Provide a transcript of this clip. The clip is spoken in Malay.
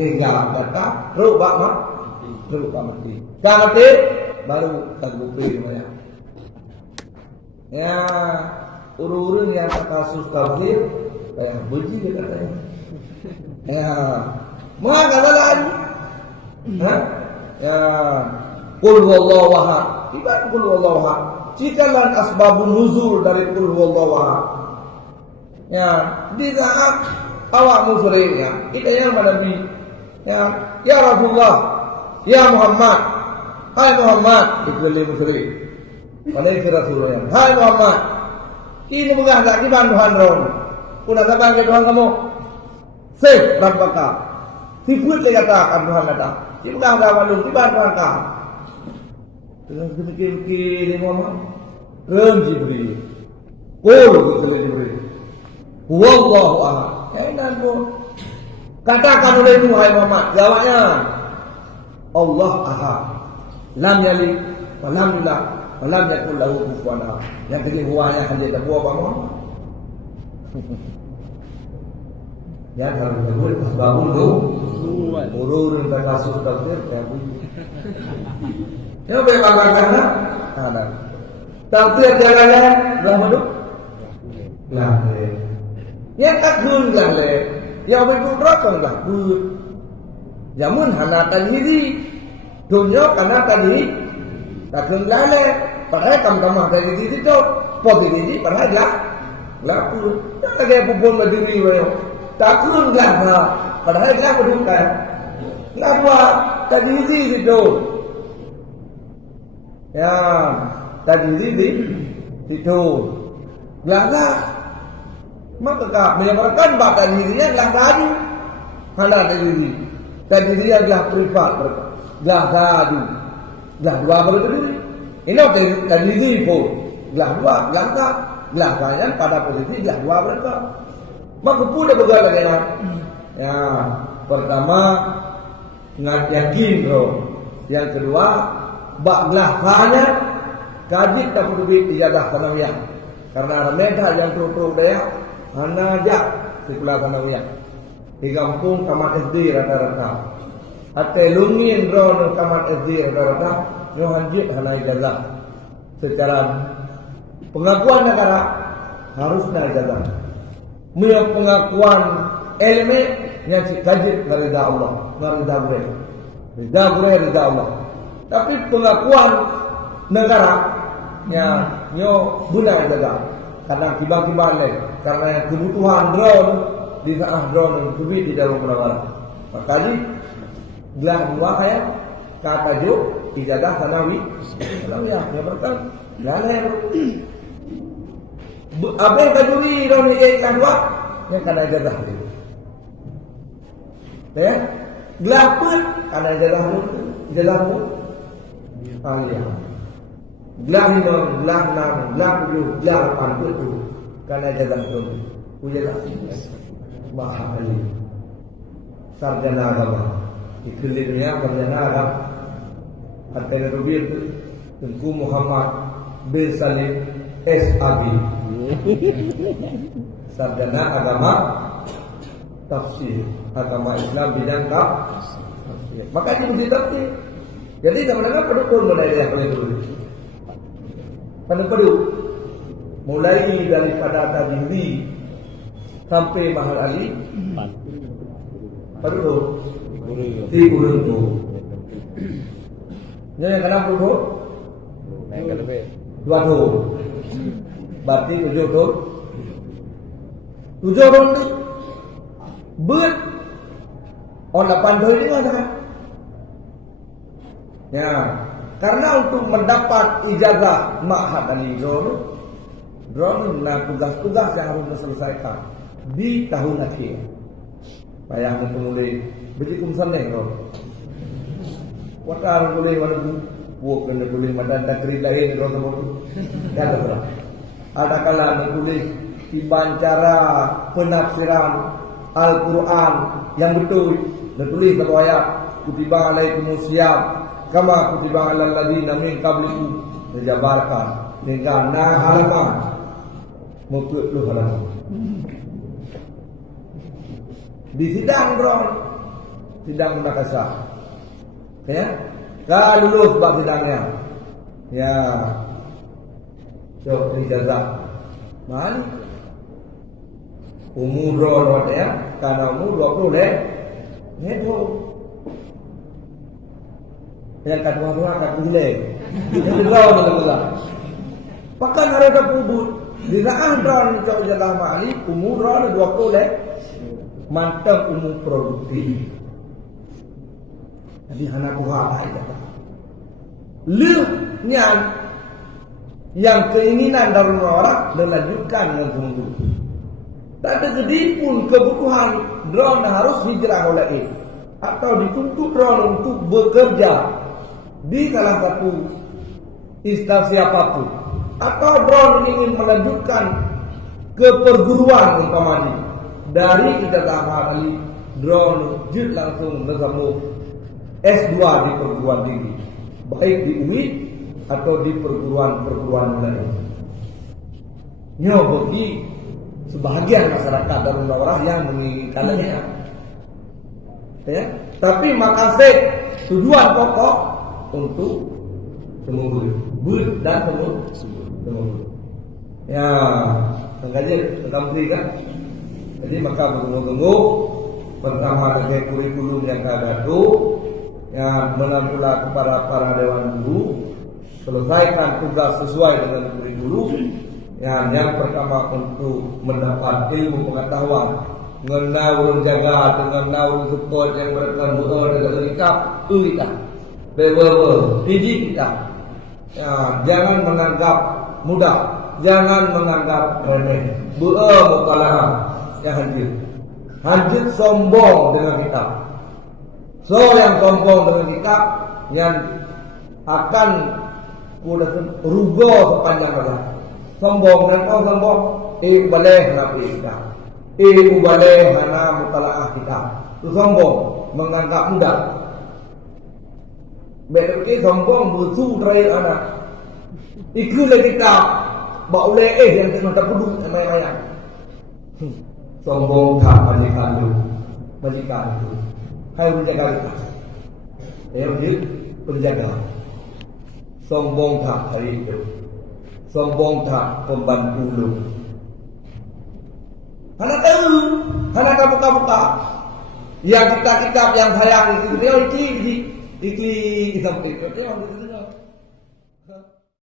hingga datang rubah mati. Dah mati baru terbukti namanya. Ya, urun-urun yang kasus kafir kayak beji dia katanya. Ya, maka dalam ya, qul huwallahu ahad. Ibarat qul huwallahu ahad. Cikalan asbabun nuzul dari qul huwallahu ahad. Ya, di saat awak musyriknya, kita yang Nabi. Ya Rasulullah, ya Muhammad, hai Muhammad, dikeliling musyrik. Pada Rasulullah, hai Muhammad, ini bukan tak kiban Tuhan ron. Kuna kabang ke Tuhan kamu. Seh rabbaka. Sifut dia katakan Tuhan kata. Tiba dah malu tiba Tuhan kah. Dengan fikir Muhammad. Ren Jibril. Qul Jibril. Wallahu ahad. Enak tu. Katakan oleh Tuhan Muhammad. Jawabnya Allah ahad. Lam yalid wa lam yulad wa lam yakul lahu kufuwan ahad. Yang ketiga huwanya hanya tak buat apa? Ya kalau betul sebabun tu urun kasus kafir ya bu. Ya bagaimana? Ada. Kafir jalannya berapa tu? Lah. Ya takun lah le. Ya betul berapa lah? Jamun hana tadi dunia karena tadi takun lah le. Padahal kamu dari diri tu, posisi padahal lah pun. Tak ada pupun berdiri wayo. Takun lah, padahal lah berduka. Lah dua tadi itu. Ya, tadi itu. Lah. Maka kak menyebarkan bakat dirinya lah tadi. Halal diri. Tadi dia adalah privat. Lah tadi. Lah dua berdiri. Ini tadi itu. Lah dua, lah tak. Lah kalian pada posisi lah dua mereka. Maka pula berjalan dengan ya pertama ingat yakin bro. Yang kedua baklah hanya kaji tak perlu ijadah tanawiyah. Karena mereka yang terus dia hana ajak sekolah tanawiyah. Di kampung kamat SD rata-rata. Ate lungin bro kamat SD rata-rata. Yo hanjit hana ijazah. Secara pengakuan negara harus ijazah. Punya pengakuan ilmu yang kaji dari Allah, dari Allah. Tapi pengakuan negara yang nyo guna jaga. Karena tiba-tiba karena kebutuhan drone di saat drone kubit di dalam negara. Maka di belah dua ayat kata jo ijadah tanawi. Kalau ya berkan lain. Apa yang kajuri dalam ikan dua yang kena jadah tu. Ya, gelapun kena jadah tu, panggil. Gelap itu, gelap enam, gelap tujuh, gelap lapan tu kena jadah tu. Ujalah bahari. Sarjana agama. Iklimnya sarjana agama. Antara Rubir Tengku Muhammad bin Salim SAB. Sarjana agama tafsir, agama Islam bidang tafsir. Maka itu mesti tafsir. Jadi sebenarnya pendukung mulai dari apa itu? Pendukung mulai daripada tadiri sampai mahal ali. Pendukung di guru itu. Yang kenapa pendukung? Yang kenapa? Dua tu. Berarti 7 tahun. 7 tahun ni ber orang 8 tahun ni kan? Ya, karena untuk mendapat ijazah ma'had dan drone tugas-tugas yang harus diselesaikan di tahun akhir. Bayang penulis begitu misalnya drone. Waktu boleh mana buat kena tulis macam takrir lain drone tu. Dah terserah. Ada kala menulis cara penafsiran Al-Quran yang betul. Menulis satu ayat kutiba alaikumusiyam kama kutiba alal ladzina min qablikum dijabarkan dengan halaman 40 halaman. Di sidang bro sidang Makassar. Ya, kalau lulus bab sidangnya. Ya. Cok ijazah. Mana? Umur berapa ya? Karena umur 20 leh. Itu. Yang kedua akan boleh. Yang kedua adalah pakan harus kubur. Di saat dan cok ijazah mali umur 20 leh. Mantap umur produktif. Jadi anak buah aja. Lu yang keinginan dari orang melanjutkan dengan sungguh. Tak ada gedipun kebutuhan drone harus hijrah oleh atau dituntut drone untuk bekerja di salah satu instansi apapun, atau drone ingin melanjutkan ke perguruan umpamanya dari kita kali drone jut langsung bersama S2 di perguruan tinggi, baik di UI atau di perguruan lain. Bagi sebahagian masyarakat dan orang yang menginginkannya. Ya, tapi makasih tujuan pokok untuk semua dan semua. Ya, sengaja kembali kan. Jadi maka tunggu pertama dengan kurikulum yang ada itu, yang menampilah kepada para dewan guru, selesaikan tugas sesuai dengan kurikulum. Yang pertama untuk mendapat ilmu pengetahuan, mengenal jaga, mengenal support yang berkaitan dengan kita, kita, kita. Ya, jangan menganggap mudah, jangan menganggap remeh, mukalah yang hancur sombong dengan kita. So yang sombong dengan kita, yang akan rugo sepanjang masa. Sombong dan sombong, boleh nabi kita, boleh hana mutalaah kita. Itu sombong, menganggap mudah. Berarti sombong butuh terakhir anak. Ikulah kita, bauleh yang kita perlu main-main. Sombong tak majikan itu. Hai menjaga kita. Penjaga. Sombong tak hari itu. Sombong tak pembantu lu. Karena tahu, karena buka-buka. Yang kita yang sayang itu dia iki sampai itu.